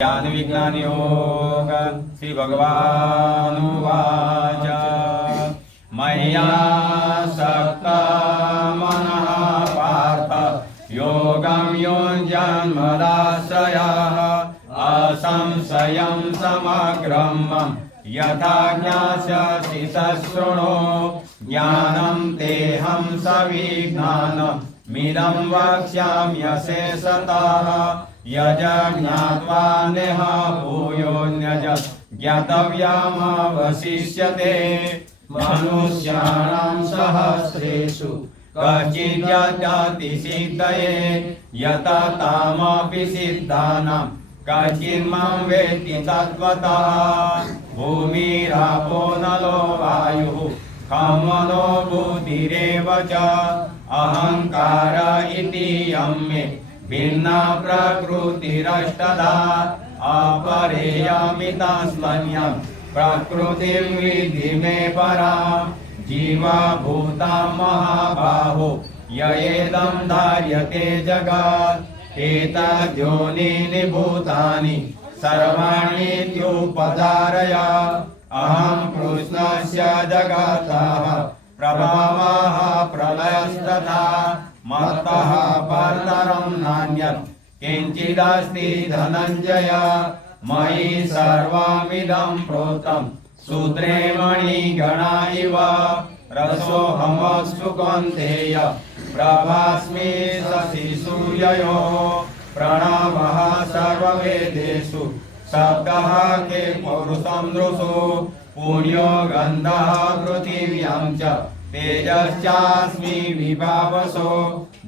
ज्ञान विज्ञान योग श्री भगवानुवाच मय्या सक्ता मनः पार्थ योगं युञ्जन्मदाश्रयः असंशयं समग्रं मम यथा ज्ञास्यसि तच्छृणु ज्ञानं तेऽहं सविज्ञानमिदं वक्ष्याम्यशेषतः यज ज्ञात्वा नेह भूयोऽन्यज ज्ञातव्यमवशिष्यते मनुष्याणां सहस्रेषु कचिद्यति सिद्धये यततामपि सिद्धानां कचिन्मां वेत्ति तत्त्वतः भूमिरापो नलो वायुः खं मनो बुद्धिरेव च अहङ्कार इति यं मे भिन्ना प्रकृतिरष्टधा अपरेयमितस्मन्यं प्रकृतिं विद्धि मे परां जीवभूतां महाबाहो ययेदं धार्यते जगत् एतद्योनीनि भूतानि सर्वाण्येत्युपधारय अहं कृष्णस्य जगतः प्रभवः प्रलयस्तथा मत्तः परतरं नान्यत् किञ्चिदस्ति धनञ्जय मयि सर्वमिदं प्रोतं सूत्रे मणिगणा इव रसोऽहमस्तु कौन्तेय प्रभास्मि शशि सूर्ययोः प्रणवः सर्ववेदेषु शब्दः के पौरुषं दृशो पुण्यो गन्धः पृथिव्यां च तेजश्चास्मि विभावसो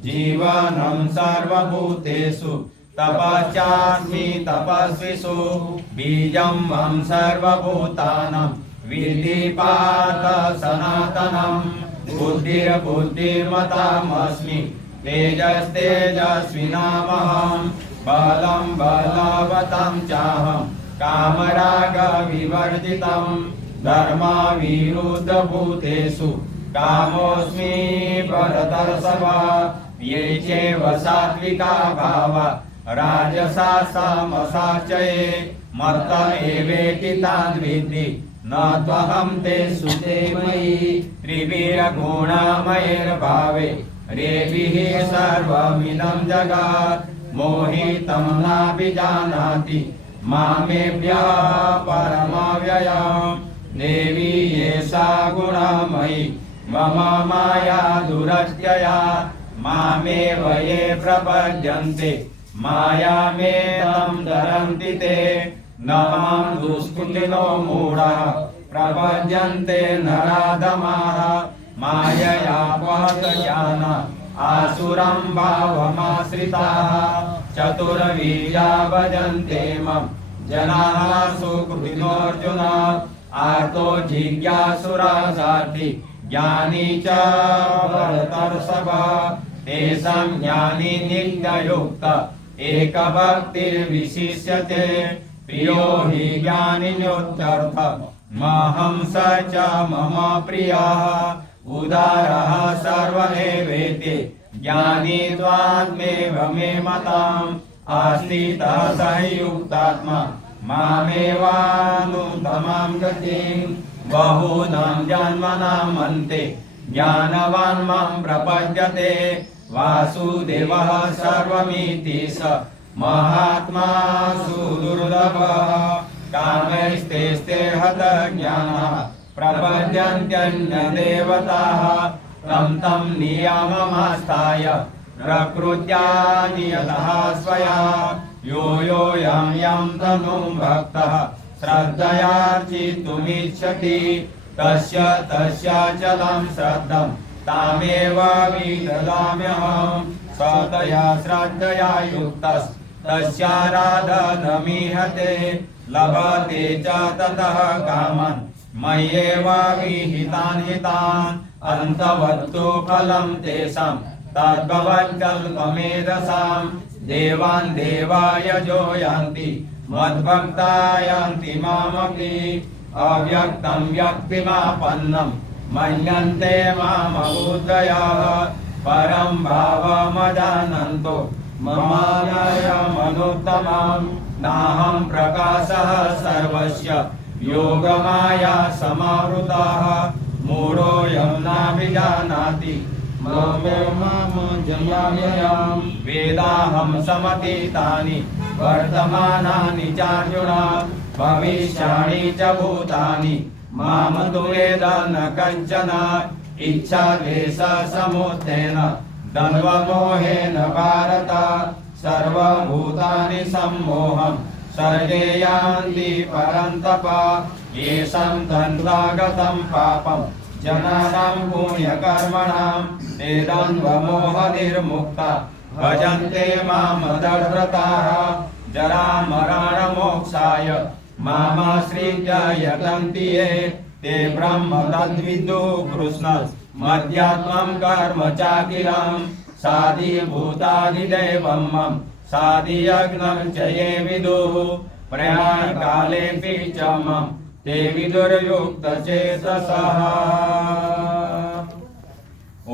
जीवनं सर्वभूतेषु तपश्चास्मि तपस्विषु बीजं मम सर्वभूतानां विद्धि पार्थ सनातनं बुद्धिर्बुद्धिर्मतामस्मि तेजस्तेजस्विनामहं बलं बलवतां चाहं कामरागविवर्जितं धर्मविरुद्धभूतेषु कामोऽस्मि भरतर्षभ ये चैव सात्विका भावा राजसामसाचये मत्त एवेति ताद्विद्धि न त्वहं तेषु ते मयि त्रिभिर्गुणमयैर्भावे रेभिः सर्वमिदं जगत् मोहितं नाभिजानाति मामेभ्यः परमव्ययम् देवी एषा गुणमयि मम माया दुरत्यया मामेव ये प्रपद्यन्ते मायामेतं दरन्ति ते न मां दुष्कृतिनो मूढः प्रपद्यन्ते नराधमाः मायया ज्ञान आसुरं भावमाश्रिताः चतुर्विद्या भजन्ते मम जनाः सुकृतिनोऽर्जुन आर्तो जिज्ञासुरासार्थी ज्ञानी च भरतर्षभ तेषां ज्ञानी नित्ययुक्त एकभक्तिर्विशिष्यते प्रियो हि ज्ञानिनोत्यर्थ महं स च मम प्रियः उदारः सर्व एवेति ज्ञानी त्वात्मेव मे मताम् आस्थितः स युक्तात्मा मामेवानुत्तमां गतिं बहूनां जन्मनां अन्ते ज्ञानवान् मां प्रपद्यते वासुदेवः सर्वमिति स महात्मा सुदुर्लभः कामैस्तेस्ते हतज्ञानाः प्रपद्यन्त्यन्यदेवताः तं नियममास्थाय प्रकृत्या नियतः स्वया यो यं तनुं भक्तः श्रद्धयार्चितुमिच्छति तस्य चलं श्रद्धं तामेव विददाम्यहं सतया श्रद्धया युक्तस्तस्याराधनमीहते लभते च ततः कामन् मय्येव विहितान् हितान् अन्तवत्तु फलं तेषां तद्भवत्कल्पमेधसां देवान् देवायजो यान्ति मद्भक्ता यान्ति मामपि अव्यक्तं व्यक्तिमापन्नं मन्यन्ते मामबुद्धयः परं भावमजानन्तो ममानयमनुत्तमं नाहं प्रकाशः सर्वस्य योगमाया समावृतः मूढोऽयं नाभिजानाति मां जन्माम्यहम् वेदाहं समतीतानि वर्तमानानि चार्जुन भविष्याणि च भूतानि मां तु वेद न कञ्चन इच्छाद्वेषसमुत्थेन द्वन्द्वमोहेन भारत सर्वभूतानि सम्मोहं सर्गे यान्ति परन्तप येषां द्वन्द्वागतं पापं जनानां पुण्यकर्मणां ते द्वन्द्वमोहनिर्मुक्ता भजन्ते मां दृढव्रताः जरामरणमोक्षाय मामाश्रित्य यतन्ति ये ते ब्रह्म तद्विदु कृष्ण मध्यात्मं कर्म चाखिलं साधिभूतादिदैवं मम साधियज्ञं च ये विदुः प्रयाणकालेऽपि च मम ते विदुर्युक्तचेतसः।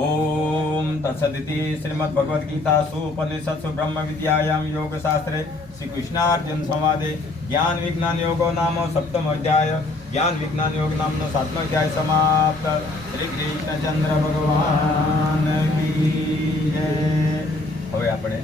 ओम तत्सदिति श्रीमद्भगवद्गीतासु उपनिषत्सु ब्रह्म विद्यायां योगशास्त्रे श्री कृष्णार्जुन संवादे ज्ञान विज्ञान योगो नाम सप्तम अध्याय ज्ञान विज्ञान योग नामनो 7मो अध्याय समाप्त। श्री कृष्णचंद्र भगवान की जय। હવે આપણે